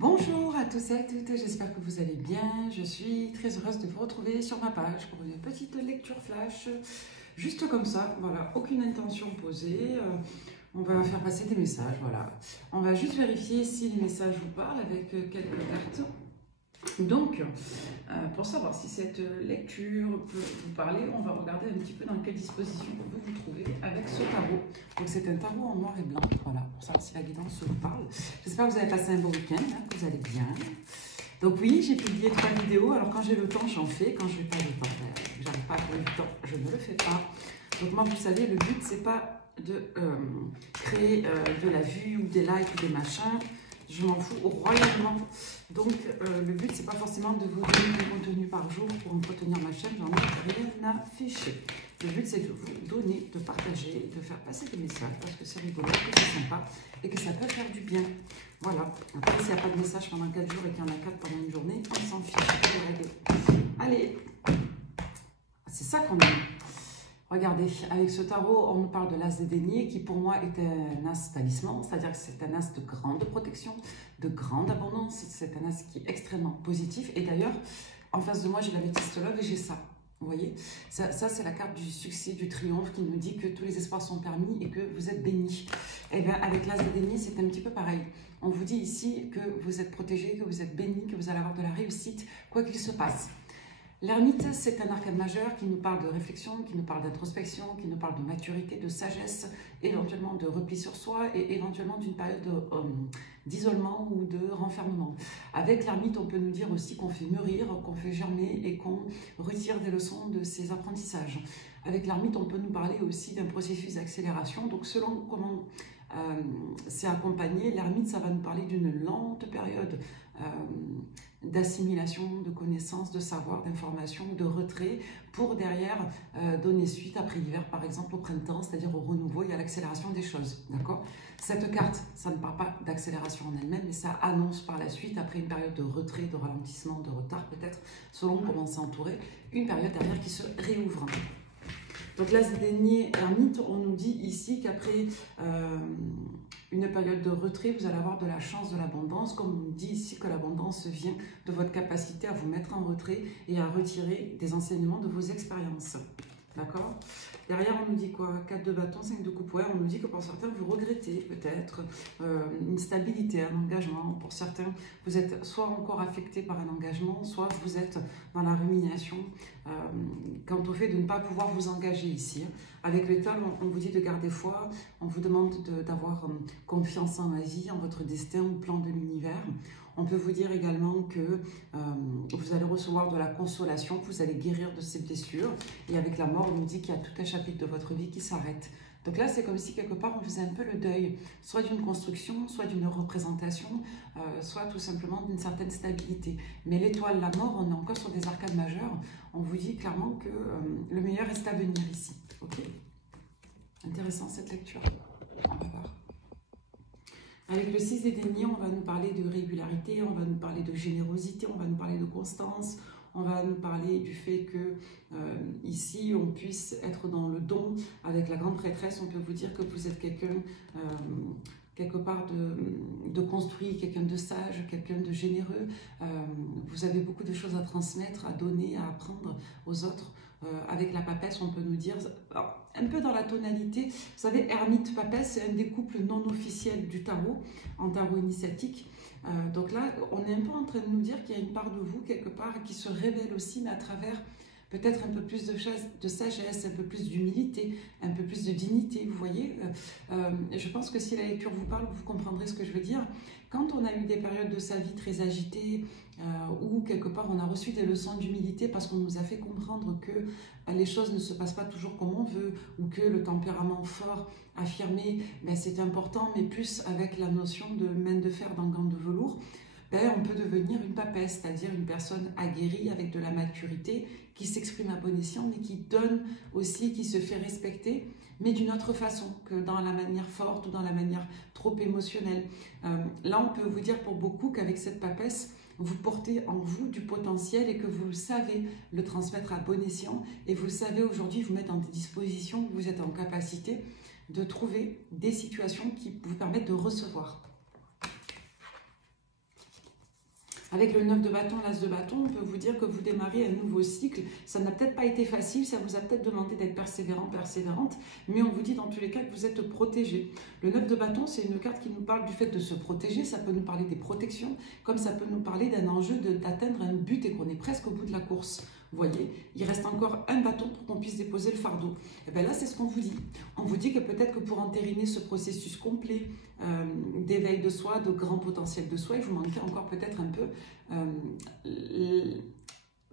Bonjour à tous et à toutes, j'espère que vous allez bien. Je suis très heureuse de vous retrouver sur ma page pour une petite lecture flash, juste comme ça, voilà, aucune intention posée. On va faire passer des messages, voilà. On va juste vérifier si les messages vous parlent avec quelques cartes. Donc, pour savoir si cette lecture peut vous parler, on va regarder un petit peu dans quelle disposition vous vous trouvez avec ce tarot. Donc c'est un tarot en noir et blanc, voilà, pour savoir si la guidance vous parle. J'espère que vous avez passé un beau week-end, que vous allez bien. Donc oui, j'ai publié 3 vidéos, alors quand j'ai le temps, j'en fais. Quand je n'ai pas le temps, j'arrive pas à trouver du temps, je ne le fais pas. Donc moi, vous savez, le but, c'est pas de créer de la vue ou des likes ou des machins. Je m'en fous royalement. Donc, le but, c'est pas forcément de vous donner du contenu par jour pour entretenir ma chaîne. J'en ai rien à ficher. Le but, c'est de vous donner, de partager, de faire passer des messages parce que c'est rigolo, que c'est sympa et que ça peut faire du bien. Voilà. Après, s'il n'y a pas de message pendant 4 jours et qu'il y en a 4 pendant une journée, on s'en fiche. Allez, c'est ça qu'on aime. Regardez, avec ce tarot, on nous parle de l'as des deniers qui pour moi est un as talisman, c'est-à-dire que c'est un as de grande protection, de grande abondance, c'est un as qui est extrêmement positif. Et d'ailleurs, en face de moi, j'ai la métiste love et j'ai ça. Vous voyez, ça c'est la carte du succès, du triomphe qui nous dit que tous les espoirs sont permis et que vous êtes bénis. Et bien avec l'as des deniers, c'est un petit peu pareil. On vous dit ici que vous êtes protégé, que vous êtes béni, que vous allez avoir de la réussite, quoi qu'il se passe. L'ermite, c'est un arcane majeur qui nous parle de réflexion, qui nous parle d'introspection, qui nous parle de maturité, de sagesse, éventuellement de repli sur soi et éventuellement d'une période d'isolement ou de renfermement. Avec l'ermite, on peut nous dire aussi qu'on fait mûrir, qu'on fait germer et qu'on retire des leçons de ses apprentissages. Avec l'ermite, on peut nous parler aussi d'un processus d'accélération. Donc selon comment c'est accompagné, l'ermite, ça va nous parler d'une lente période d'assimilation, de connaissances, de savoir, d'information, de retrait, pour derrière donner suite après l'hiver, par exemple au printemps, c'est-à-dire au renouveau et à l'accélération des choses. D'accord ? Cette carte, ça ne parle pas d'accélération en elle-même, mais ça annonce par la suite, après une période de retrait, de ralentissement, de retard peut-être, selon comment c'est entouré, une période derrière qui se réouvre. Donc l'as des deniers ermite, on nous dit ici qu'après une période de retrait, vous allez avoir de la chance, de l'abondance, comme on nous dit ici que l'abondance vient de votre capacité à vous mettre en retrait et à retirer des enseignements de vos expériences. D'accord ? Derrière, on nous dit quoi? 4 de bâton, 5 de coupe. Ouais, on nous dit que pour certains, vous regrettez peut-être une stabilité, un engagement. Pour certains, vous êtes soit encore affecté par un engagement, soit vous êtes dans la rumination quant au fait de ne pas pouvoir vous engager ici. Avec l'étoile, on vous dit de garder foi, on vous demande d'avoir confiance en la vie, en votre destin, au plan de l'univers. On peut vous dire également que vous allez recevoir de la consolation, que vous allez guérir de ces blessures. Et avec la mort, on nous dit qu'il y a tout un chapitre de votre vie qui s'arrête. Donc là, c'est comme si quelque part, on faisait un peu le deuil, soit d'une construction, soit d'une représentation, soit tout simplement d'une certaine stabilité. Mais l'étoile, la mort, on est encore sur des arcades majeures. On vous dit clairement que le meilleur reste à venir ici. Ok ? Intéressant cette lecture. On va voir. Avec le 6 des deniers, on va nous parler de régularité, on va nous parler de générosité, on va nous parler de constance, on va nous parler du fait que ici, on puisse être dans le don. Avec la grande prêtresse, on peut vous dire que vous êtes quelqu'un, quelque part, de construit, quelqu'un de sage, quelqu'un de généreux. Vous avez beaucoup de choses à transmettre, à donner, à apprendre aux autres. Avec la papesse, on peut nous dire, alors, un peu dans la tonalité, vous savez, ermite, papesse, c'est un des couples non officiels du tarot, en tarot initiatique. Donc là, on est un peu en train de nous dire qu'il y a une part de vous, quelque part, qui se révèle aussi, mais à travers peut-être un peu plus de sagesse, un peu plus d'humilité, un peu plus de dignité, vous voyez. Je pense que si la lecture vous parle, vous comprendrez ce que je veux dire. Quand on a eu des périodes de sa vie très agitées, où quelque part on a reçu des leçons d'humilité parce qu'on nous a fait comprendre que les choses ne se passent pas toujours comme on veut, ou que le tempérament fort, affirmé, ben c'est important, mais plus avec la notion de main de fer dans gants de velours, ben on peut devenir une papesse, c'est-à-dire une personne aguerrie avec de la maturité, qui s'exprime à bon escient, mais qui donne aussi, qui se fait respecter, mais d'une autre façon que dans la manière forte ou dans la manière trop émotionnelle. Là, on peut vous dire pour beaucoup qu'avec cette papesse, vous portez en vous du potentiel et que vous savez le transmettre à bon escient et vous savez aujourd'hui vous mettre dans des dispositions où vous êtes en capacité de trouver des situations qui vous permettent de recevoir. Avec le 9 de bâton, l'as de bâton, on peut vous dire que vous démarrez un nouveau cycle. Ça n'a peut-être pas été facile, ça vous a peut-être demandé d'être persévérant, persévérante, mais on vous dit dans tous les cas que vous êtes protégé. Le 9 de bâton, c'est une carte qui nous parle du fait de se protéger, ça peut nous parler des protections, comme ça peut nous parler d'un enjeu d'atteindre un but et qu'on est presque au bout de la course. Vous voyez, il reste encore un bâton pour qu'on puisse déposer le fardeau. Et bien là, c'est ce qu'on vous dit. On vous dit que peut-être que pour entériner ce processus complet d'éveil de soi, de grand potentiel de soi, il vous manquait encore peut-être un peu,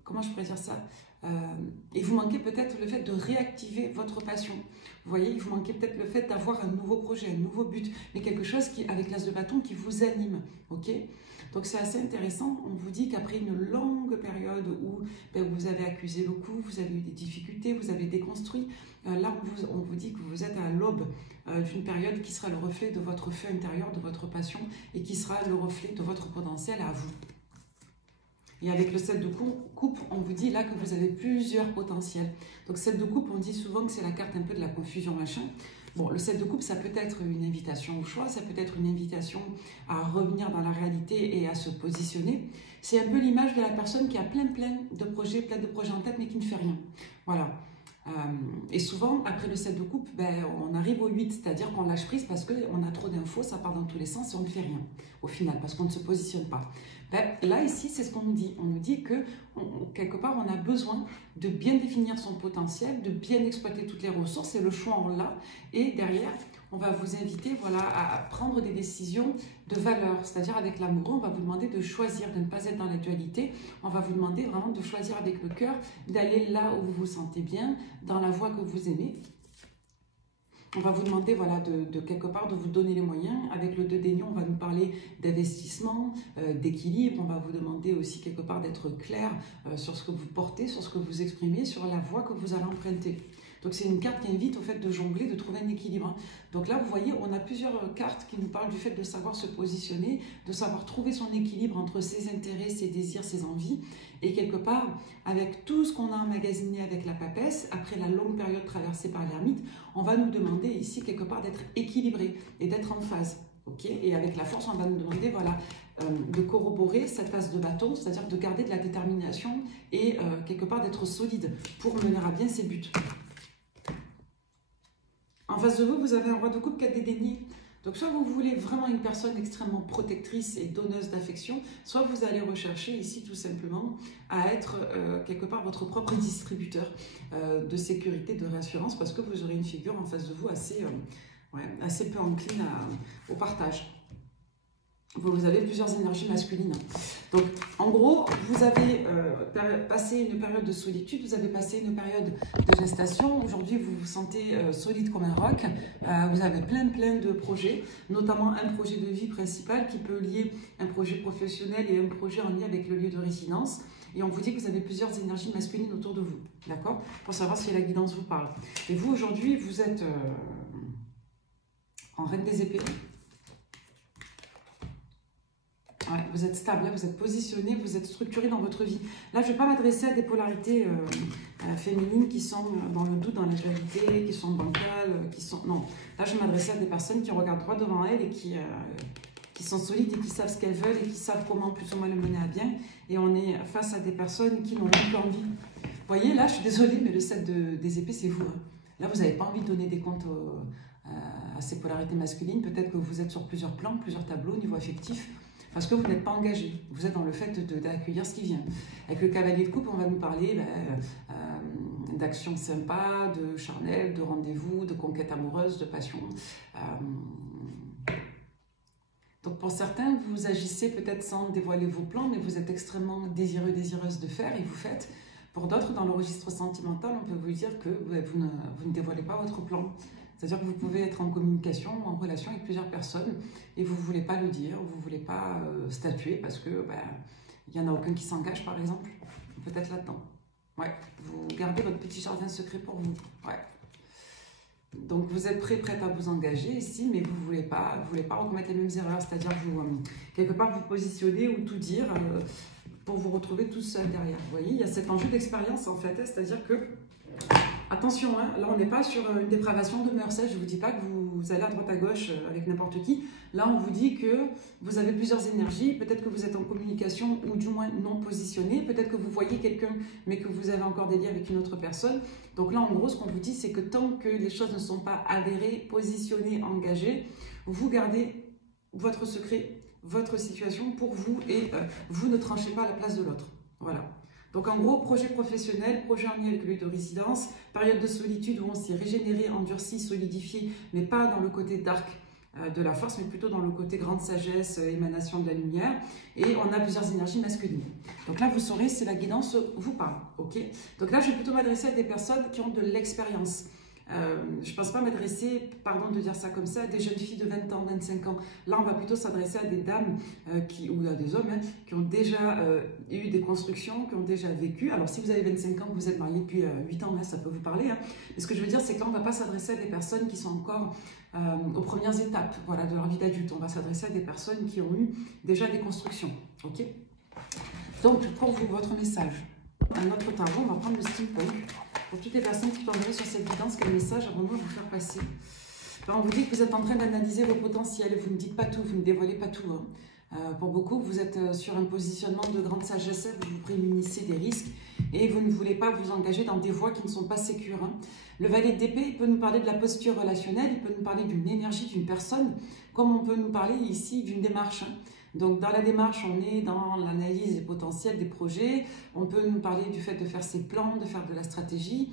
comment je pourrais dire ça, il vous manquait peut-être le fait de réactiver votre passion. Vous voyez, il vous manquait peut-être le fait d'avoir un nouveau projet, un nouveau but, mais quelque chose qui, avec l'as de bâton qui vous anime, ok? Donc c'est assez intéressant, on vous dit qu'après une longue période où vous avez accusé le coup, vous avez eu des difficultés, vous avez déconstruit, là on vous dit que vous êtes à l'aube d'une période qui sera le reflet de votre feu intérieur, de votre passion et qui sera le reflet de votre potentiel à vous. Et avec le 7 de coupe, on vous dit là que vous avez plusieurs potentiels. Donc 7 de coupe, on dit souvent que c'est la carte un peu de la confusion machin. Bon, le 7 de coupe, ça peut être une invitation au choix, ça peut être une invitation à revenir dans la réalité et à se positionner. C'est un peu l'image de la personne qui a plein de projets en tête, mais qui ne fait rien. Voilà. Et souvent, après le 7 de coupe, on arrive au 8, c'est-à-dire qu'on lâche prise parce qu'on a trop d'infos, ça part dans tous les sens et on ne fait rien, au final, parce qu'on ne se positionne pas. Là, ici, c'est ce qu'on nous dit. On nous dit que, quelque part, on a besoin de bien définir son potentiel, de bien exploiter toutes les ressources, et le choix, on l'a. Et derrière, on va vous inviter à prendre des décisions de valeur. C'est-à-dire, avec l'amoureux, on va vous demander de choisir, de ne pas être dans la dualité. On va vous demander vraiment de choisir avec le cœur, d'aller là où vous vous sentez bien, dans la voie que vous aimez. On va vous demander de quelque part de vous donner les moyens. Avec le 2 d'aignan, on va nous parler d'investissement, d'équilibre. On va vous demander aussi quelque part d'être clair sur ce que vous portez, sur ce que vous exprimez, sur la voie que vous allez emprunter. Donc c'est une carte qui invite au fait de jongler, de trouver un équilibre. Donc là, vous voyez, on a plusieurs cartes qui nous parlent du fait de savoir se positionner, de savoir trouver son équilibre entre ses intérêts, ses désirs, ses envies. Et quelque part, avec tout ce qu'on a emmagasiné avec la papesse, après la longue période traversée par l'ermite, on va nous demander ici quelque part d'être équilibré et d'être en phase. Okay, et avec la force, on va nous demander de corroborer cette as de bâton, c'est-à-dire de garder de la détermination et quelque part d'être solide pour mener à bien ses buts. En face de vous, vous avez un roi de coupe qui a des deniers. Donc soit vous voulez vraiment une personne extrêmement protectrice et donneuse d'affection, soit vous allez rechercher ici tout simplement à être quelque part votre propre distributeur de sécurité, de réassurance, parce que vous aurez une figure en face de vous assez peu encline au partage. Vous avez plusieurs énergies masculines. Donc, en gros, vous avez passé une période de solitude, vous avez passé une période de gestation. Aujourd'hui, vous vous sentez solide comme un roc. Vous avez plein de projets, notamment un projet de vie principal qui peut lier un projet professionnel et un projet en lien avec le lieu de résidence. Et on vous dit que vous avez plusieurs énergies masculines autour de vous, d'accord? Pour savoir si la guidance vous parle. Et vous, aujourd'hui, vous êtes en reine des épées. Ouais, vous êtes stable, là, vous êtes positionné, vous êtes structuré dans votre vie. Là, je ne vais pas m'adresser à des polarités féminines qui sont dans le doute, dans la dualité, qui sont bancales, qui sont... Non, là, je vais m'adresser à des personnes qui regardent droit devant elles et qui sont solides et qui savent ce qu'elles veulent et qui savent comment plus ou moins le mener à bien. Et on est face à des personnes qui n'ont plus envie. Vous voyez, là, je suis désolée, mais le 7 des épées, c'est vous. Hein. Là, vous n'avez pas envie de donner des comptes à ces polarités masculines. Peut-être que vous êtes sur plusieurs plans, plusieurs tableaux au niveau affectif. Parce que vous n'êtes pas engagé, vous êtes dans le fait d'accueillir ce qui vient. Avec le cavalier de coupe, on va nous parler d'actions sympas, de charnel, de rendez-vous, de conquête amoureuse, de passion. Donc pour certains, vous agissez peut-être sans dévoiler vos plans, mais vous êtes extrêmement désireux, désireuse de faire et vous faites. Pour d'autres, dans le registre sentimental, on peut vous dire que vous ne dévoilez pas votre plan. C'est-à-dire que vous pouvez être en communication, en relation avec plusieurs personnes et vous ne voulez pas le dire, vous ne voulez pas statuer parce que il n'y en a aucun qui s'engage par exemple. Peut-être là-dedans. Ouais, vous gardez votre petit jardin secret pour vous. Ouais. Donc vous êtes prête à vous engager ici, mais vous ne voulez pas recommettre les mêmes erreurs. C'est-à-dire vous, quelque part, vous positionner ou tout dire pour vous retrouver tout seul derrière. Vous voyez, il y a cet enjeu d'expérience en fait, c'est-à-dire que attention, hein, là on n'est pas sur une dépravation de mœurs, je ne vous dis pas que vous vous allez à droite à gauche avec n'importe qui. Là, on vous dit que vous avez plusieurs énergies. Peut-être que vous êtes en communication ou du moins non positionné. Peut-être que vous voyez quelqu'un, mais que vous avez encore des liens avec une autre personne. Donc là, en gros, ce qu'on vous dit, c'est que tant que les choses ne sont pas avérées, positionnées, engagées, vous gardez votre secret, votre situation pour vous et vous ne tranchez pas à la place de l'autre. Voilà. Donc en gros, projet professionnel, projet en lien avec le lieu de résidence, période de solitude où on s'est régénéré, endurci, solidifié, mais pas dans le côté dark de la force, mais plutôt dans le côté grande sagesse, émanation de la lumière. Et on a plusieurs énergies masculines. Donc là, vous saurez si la guidance vous parle. Ok. Donc là, je vais plutôt m'adresser à des personnes qui ont de l'expérience. Je ne pense pas m'adresser, pardon de dire ça comme ça, à des jeunes filles de 20 ans, 25 ans. Là, on va plutôt s'adresser à des dames ou à des hommes qui ont déjà eu des constructions, qui ont déjà vécu. Alors, si vous avez 25 ans, que vous êtes marié depuis 8 ans, là, ça peut vous parler. Mais ce que je veux dire, c'est que là, on ne va pas s'adresser à des personnes qui sont encore aux premières étapes voilà, de leur vie d'adulte. On va s'adresser à des personnes qui ont eu déjà des constructions. Ok. Donc, pour vous, votre message. Un autre tarot, on va prendre le steampunk. Pour toutes les personnes qui tomberaient sur cette guidance, quel message avons-nous à vous faire passer? On vous dit que vous êtes en train d'analyser vos potentiels, vous ne dites pas tout, vous ne dévoilez pas tout. Pour beaucoup, vous êtes sur un positionnement de grande sagesse, vous vous prémunissez des risques et vous ne voulez pas vous engager dans des voies qui ne sont pas sécures. Le valet d'épée, il peut nous parler de la posture relationnelle, il peut nous parler d'une énergie, d'une personne, comme on peut nous parler ici d'une démarche. Donc, dans la démarche, on est dans l'analyse des potentiels des projets. On peut nous parler du fait de faire ses plans, de faire de la stratégie,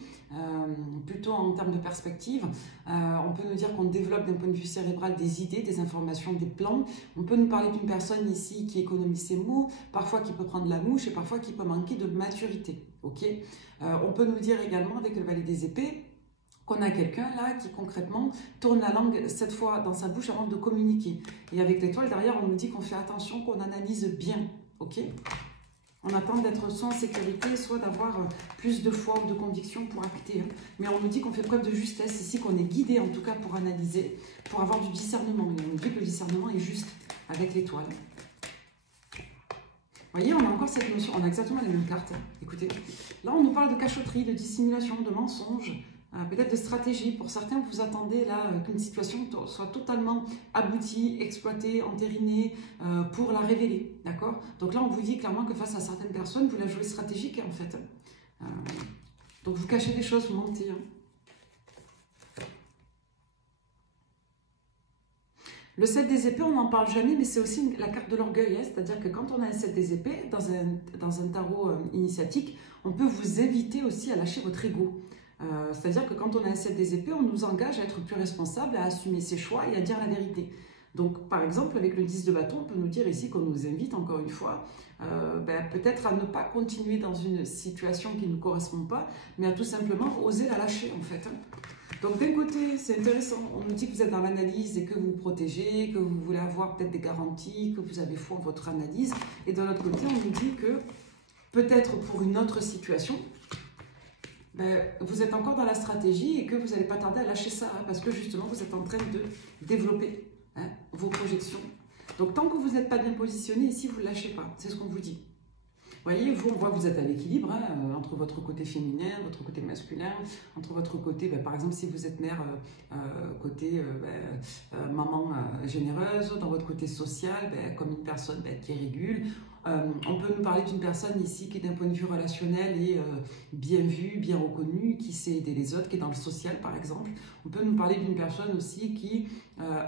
plutôt en termes de perspective. On peut nous dire qu'on développe d'un point de vue cérébral des idées, des informations, des plans. On peut nous parler d'une personne ici qui économise ses mots, parfois qui peut prendre la mouche et parfois qui peut manquer de maturité. Okay. On peut nous dire également, avec le valet des épées, qu'on a quelqu'un là qui concrètement tourne la langue cette fois dans sa bouche avant de communiquer. Et avec l'étoile derrière, on nous dit qu'on fait attention, qu'on analyse bien. Ok. On attend d'être soit en sécurité, soit d'avoir plus de foi ou de conviction pour acter. Mais on nous dit qu'on fait preuve de justesse ici, qu'on est guidé en tout cas pour analyser, pour avoir du discernement. Et on nous dit que le discernement est juste avec l'étoile. Vous voyez, on a encore cette notion, on a exactement les mêmes cartes. Écoutez, là on nous parle de cachotterie, de dissimulation, de mensonge. Peut-être de stratégie. Pour certains, vous attendez là qu'une situation soit totalement aboutie, exploitée, entérinée pour la révéler. D'accord? Donc là, on vous dit clairement que face à certaines personnes, vous la jouez stratégique en fait. Donc vous cachez des choses, vous mentez. Le 7 des épées, on n'en parle jamais, mais c'est aussi la carte de l'orgueil. C'est-à-dire que quand on a un 7 des épées, dans un tarot initiatique, on peut vous inviter aussi à lâcher votre ego. C'est-à-dire que quand on a un 7 des épées, on nous engage à être plus responsable, à assumer ses choix et à dire la vérité. Donc, par exemple, avec le 10 de bâton, on peut nous dire ici qu'on nous invite, encore une fois, peut-être à ne pas continuer dans une situation qui ne nous correspond pas, mais à tout simplement oser la lâcher, en fait. Donc, d'un côté, c'est intéressant, on nous dit que vous êtes dans l'analyse et que vous vous protégez, que vous voulez avoir peut-être des garanties, que vous avez foi en votre analyse. Et de l'autre côté, on nous dit que peut-être pour une autre situation, vous êtes encore dans la stratégie et que vous n'allez pas tarder à lâcher ça, parce que justement, vous êtes en train de développer vos projections. Donc, tant que vous n'êtes pas bien positionné, ici, vous ne lâchez pas. C'est ce qu'on vous dit. Vous voyez, vous, on voit que vous êtes à l'équilibre entre votre côté féminin, votre côté masculin, entre votre côté, par exemple, si vous êtes mère, côté maman généreuse, dans votre côté social, comme une personne qui régule. On peut nous parler d'une personne ici qui, d'un point de vue relationnel, est bien vue, bien reconnue, qui sait aider les autres, qui est dans le social, par exemple. On peut nous parler d'une personne aussi qui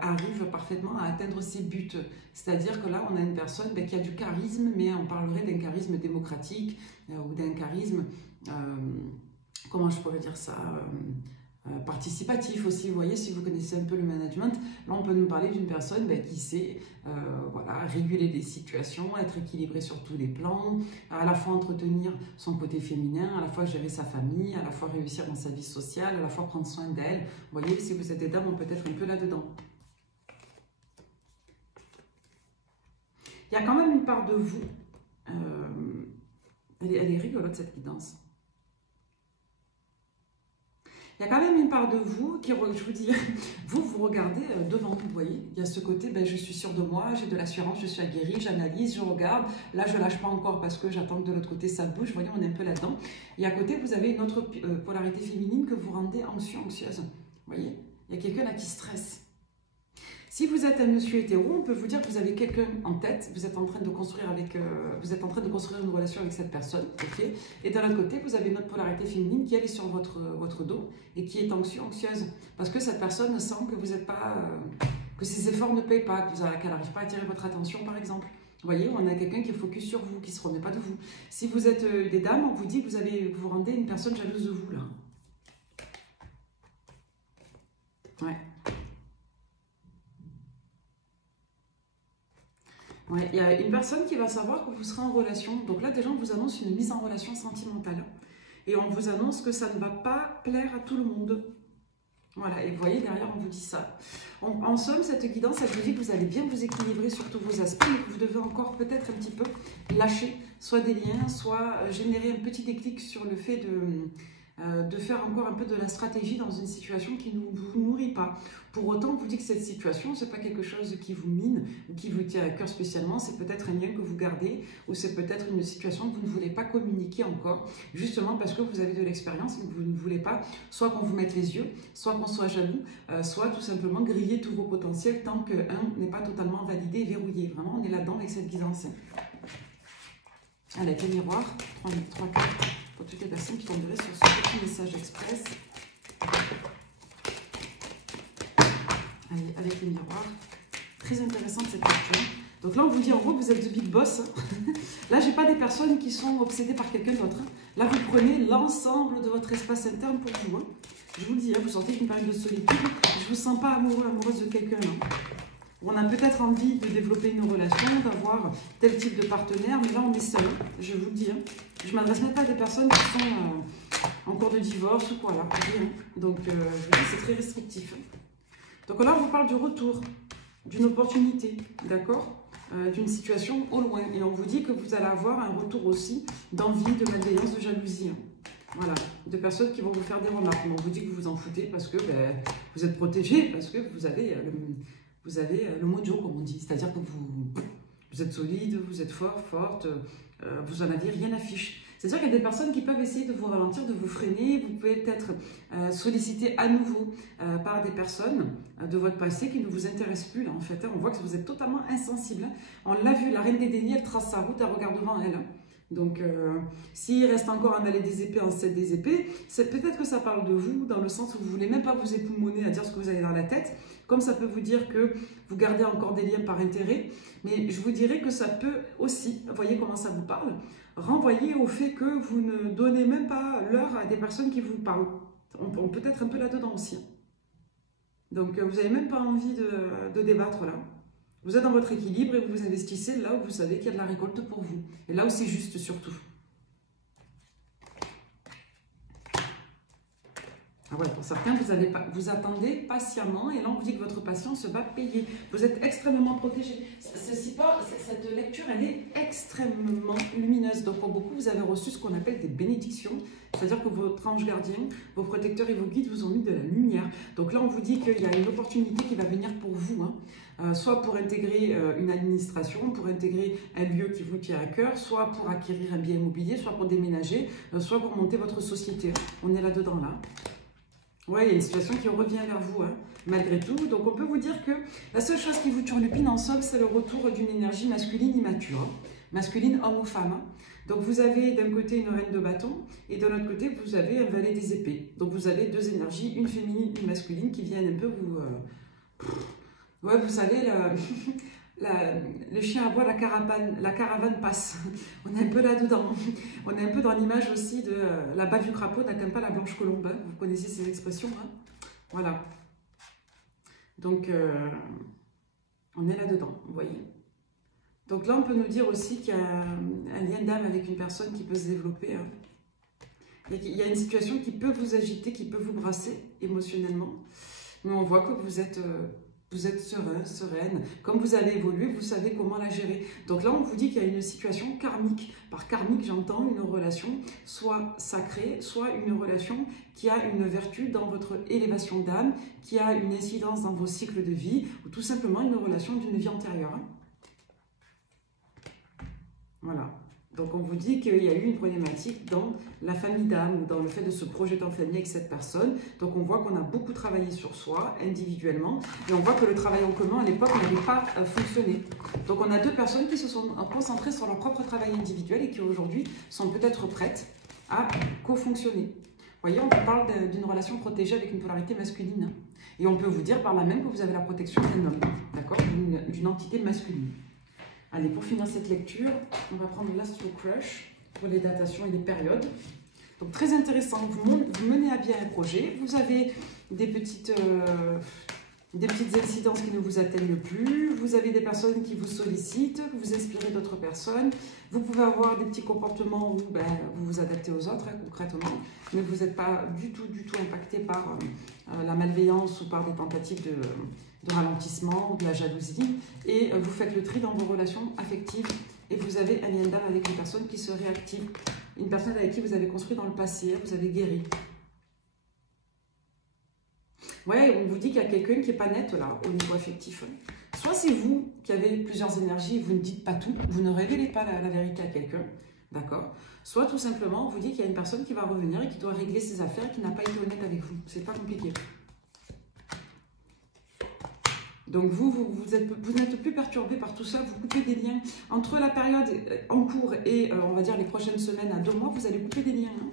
arrive parfaitement à atteindre ses buts. C'est-à-dire que là, on a une personne qui a du charisme, mais on parlerait d'un charisme démocratique ou d'un charisme, comment je pourrais dire ça, participatif aussi. Vous voyez, si vous connaissez un peu le management, là on peut nous parler d'une personne qui sait voilà, réguler des situations, être équilibrée sur tous les plans, à la fois entretenir son côté féminin, à la fois gérer sa famille, à la fois réussir dans sa vie sociale, à la fois prendre soin d'elle. Vous voyez, si vous êtes des dames, on peut être un peu là-dedans. Il y a quand même une part de vous, elle est rigolote cette guidance. Il y a quand même une part de vous qui, je vous dis, vous regardez devant vous, vous voyez. Il y a ce côté, je suis sûre de moi, j'ai de l'assurance, je suis aguerrie, j'analyse, je regarde. Là, je ne lâche pas encore parce que j'attends que de l'autre côté, ça bouge. Vous voyez, on est un peu là-dedans. Et à côté, vous avez une autre polarité féminine que vous rendez anxieux, anxieuse. Vous voyez, il y a quelqu'un là qui stresse. Si vous êtes un monsieur hétéro, on peut vous dire que vous avez quelqu'un en tête, vous êtes en train de construire une relation avec cette personne, ok? Et de l'autre côté, vous avez une autre polarité féminine qui elle est sur votre dos et qui est anxieuse, parce que cette personne sent que vous n'êtes pas, que ses efforts ne payent pas, qu'elle n'arrive pas à attirer votre attention, par exemple. Vous voyez, on a quelqu'un qui est focus sur vous, qui ne se remet pas de vous. Si vous êtes des dames, on vous dit que vous rendez une personne jalouse de vous, là. Ouais. Ouais, il y a une personne qui va savoir que vous serez en relation. Donc là, déjà, on vous annonce une mise en relation sentimentale. Et on vous annonce que ça ne va pas plaire à tout le monde. Voilà, et vous voyez, derrière, on vous dit ça. En somme, cette guidance, elle vous dit que vous allez bien vous équilibrer sur tous vos aspects, mais que vous devez encore peut-être un petit peu lâcher soit des liens, soit générer un petit déclic sur le fait de faire encore un peu de la stratégie dans une situation qui ne vous nourrit pas. Pour autant, on vous dit que cette situation, ce n'est pas quelque chose qui vous mine ou qui vous tient à cœur spécialement, c'est peut-être un lien que vous gardez ou c'est peut-être une situation que vous ne voulez pas communiquer encore, justement parce que vous avez de l'expérience et que vous ne voulez pas soit qu'on vous mette les yeux, soit qu'on soit jaloux, soit tout simplement griller tous vos potentiels tant que un n'est pas totalement validé et verrouillé. Vraiment, on est là-dedans avec cette guidance. Allez, avec les miroirs, 3 cartes. Pour toutes les personnes qui tomberaient sur ce petit message express. Allez, avec les miroirs. Très intéressante cette lecture. Donc là, on vous dit en gros que vous êtes the big boss. Là, je n'ai pas des personnes qui sont obsédées par quelqu'un d'autre. Là, vous prenez l'ensemble de votre espace interne pour vous. Je vous le dis, vous sortez d'une période de solitude. Je ne vous sens pas amoureux, amoureuse de quelqu'un. On a peut-être envie de développer une relation, d'avoir tel type de partenaire, mais là, on est seul. Je vous le dis. Je ne m'adresse même pas à des personnes qui sont en cours de divorce ou quoi, là. Donc, je vous dis, c'est très restrictif. Donc là, on vous parle du retour, d'une opportunité, d'accord, d'une situation au loin. Et on vous dit que vous allez avoir un retour aussi d'envie, de malveillance, de jalousie. Voilà, de personnes qui vont vous faire des remarques. On vous dit que vous vous en foutez parce que vous êtes protégé, parce que vous avez le mojo, comme on dit. C'est-à-dire que vous êtes solide, vous êtes fort, forte, vous en avez rien à fiche. C'est-à-dire qu'il y a des personnes qui peuvent essayer de vous ralentir, de vous freiner. Vous pouvez être sollicité à nouveau par des personnes de votre passé qui ne vous intéressent plus. Là, en fait, on voit que vous êtes totalement insensible. On l'a vu, la reine des dénis, elle trace sa route, elle regarde devant elle. Donc, s'il reste encore un valet des épées en 7 des épées, c'est peut-être que ça parle de vous, dans le sens où vous ne voulez même pas vous époumoner à dire ce que vous avez dans la tête, comme ça peut vous dire que vous gardez encore des liens par intérêt, mais je vous dirais que ça peut aussi, vous voyez comment ça vous parle, renvoyer au fait que vous ne donnez même pas l'heure à des personnes qui vous parlent. On peut être un peu là-dedans aussi. Donc, vous n'avez même pas envie de débattre là. Vous êtes dans votre équilibre et vous investissez là où vous savez qu'il y a de la récolte pour vous. Et là où c'est juste surtout. Ah ouais, pour certains, vous attendez patiemment et là on vous dit que votre patience va payer. Vous êtes extrêmement protégé. Cette lecture, elle est extrêmement lumineuse. Donc pour beaucoup, vous avez reçu ce qu'on appelle des bénédictions. C'est-à-dire que votre ange gardien, vos protecteurs et vos guides vous ont mis de la lumière. Donc là, on vous dit qu'il y a une opportunité qui va venir pour vous. Soit pour intégrer une administration, pour intégrer un lieu qui vous tient à cœur, soit pour acquérir un bien immobilier, soit pour déménager, soit pour monter votre société. On est là-dedans, là. Ouais, il y a une situation qui revient vers vous, malgré tout. Donc, on peut vous dire que la seule chose qui vous turlupine en somme, c'est le retour d'une énergie masculine immature. Masculine, homme ou femme. Donc, vous avez d'un côté une reine de bâton et de l'autre côté, vous avez un valet des épées. Donc, vous avez deux énergies, une féminine, une masculine, qui viennent un peu vous... Ouais, vous savez, le chien aboie, la caravane passe. On est un peu là-dedans. On est un peu dans l'image aussi de la bas du crapaud n'atteint pas la blanche colombe. Vous connaissez ces expressions. Voilà. Donc, on est là-dedans, vous voyez. Donc là, on peut nous dire aussi qu'il y a un lien d'âme avec une personne qui peut se développer. Il y a une situation qui peut vous agiter, qui peut vous brasser émotionnellement. Mais on voit que vous êtes serein, sereine. Comme vous avez évolué, vous savez comment la gérer. Donc là, on vous dit qu'il y a une situation karmique. Par karmique, j'entends une relation soit sacrée, soit une relation qui a une vertu dans votre élévation d'âme, qui a une incidence dans vos cycles de vie, ou tout simplement une relation d'une vie antérieure. Voilà. Donc, on vous dit qu'il y a eu une problématique dans la famille d'âme ou dans le fait de se projeter en famille avec cette personne. Donc, on voit qu'on a beaucoup travaillé sur soi, individuellement. Et on voit que le travail en commun, à l'époque, n'avait pas fonctionné. Donc, on a deux personnes qui se sont concentrées sur leur propre travail individuel et qui, aujourd'hui, sont peut-être prêtes à co-fonctionner. Vous voyez, on parle d'une relation protégée avec une polarité masculine. Et on peut vous dire par là même que vous avez la protection d'un homme, d'accord, d'une entité masculine. Allez, pour finir cette lecture, on va prendre l'Astro Crush pour les datations et les périodes. Donc, très intéressant. Vous menez à bien un projet. Vous avez des petites incidences qui ne vous atteignent plus. Vous avez des personnes qui vous sollicitent, que vous inspirez d'autres personnes. Vous pouvez avoir des petits comportements où vous vous adaptez aux autres, concrètement, mais vous n'êtes pas du tout impacté par la malveillance ou par des tentatives de ralentissement ou de la jalousie. Et vous faites le tri dans vos relations affectives et vous avez un lien d'âme avec une personne qui se réactive. Une personne avec qui vous avez construit dans le passé, vous avez guéri. Ouais, on vous dit qu'il y a quelqu'un qui n'est pas net là, au niveau affectif. Soit c'est vous qui avez plusieurs énergies, vous ne dites pas tout, vous ne révélez pas la vérité à quelqu'un, d'accord? Soit tout simplement, on vous dit qu'il y a une personne qui va revenir et qui doit régler ses affaires et qui n'a pas été honnête avec vous. C'est pas compliqué. Donc vous n'êtes plus perturbé par tout ça, vous coupez des liens. Entre la période en cours et on va dire les prochaines semaines à 2 mois, vous allez couper des liens. Hein.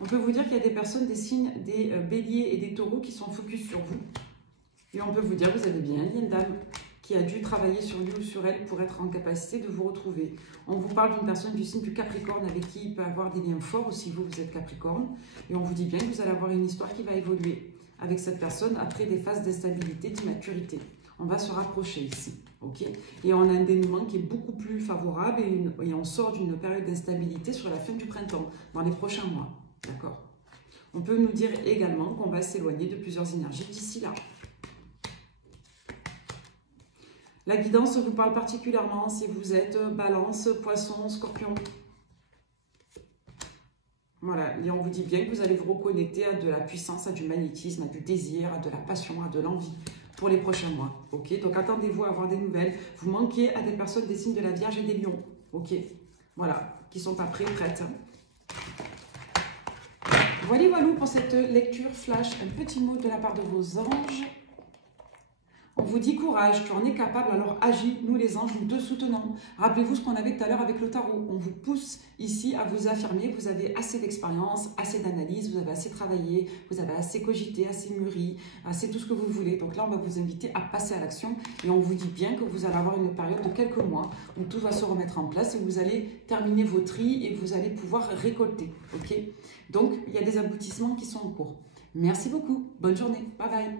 On peut vous dire qu'il y a des personnes, des signes, des béliers et des taureaux qui sont focus sur vous. Et on peut vous dire que vous avez bien un lien d'âme qui a dû travailler sur lui ou sur elle pour être en capacité de vous retrouver. On vous parle d'une personne du signe du Capricorne avec qui il peut avoir des liens forts, aussi vous êtes Capricorne. Et on vous dit bien que vous allez avoir une histoire qui va évoluer avec cette personne après des phases d'instabilité, d'immaturité. On va se rapprocher ici, ok? Et on a un dénouement qui est beaucoup plus favorable et on sort d'une période d'instabilité sur la fin du printemps, dans les prochains mois, d'accord? On peut nous dire également qu'on va s'éloigner de plusieurs énergies d'ici là. La guidance vous parle particulièrement si vous êtes Balance, Poisson, Scorpion. Voilà, et on vous dit bien que vous allez vous reconnecter à de la puissance, à du magnétisme, à du désir, à de la passion, à de l'envie pour les prochains mois. Ok, donc attendez-vous à avoir des nouvelles. Vous manquez à des personnes des signes de la Vierge et des Lions. Ok, voilà, qui ne sont pas prêtes. Voilà pour cette lecture flash. Un petit mot de la part de vos anges. On vous dit courage, tu en es capable, alors agis, nous les anges, nous te soutenons. Rappelez-vous ce qu'on avait tout à l'heure avec le tarot. On vous pousse ici à vous affirmer, vous avez assez d'expérience, assez d'analyse, vous avez assez travaillé, vous avez assez cogité, assez mûri, assez tout ce que vous voulez. Donc là, on va vous inviter à passer à l'action et on vous dit bien que vous allez avoir une période de quelques mois où tout va se remettre en place et vous allez terminer vos tris et vous allez pouvoir récolter. Ok? Donc, il y a des aboutissements qui sont en cours. Merci beaucoup, bonne journée, bye bye.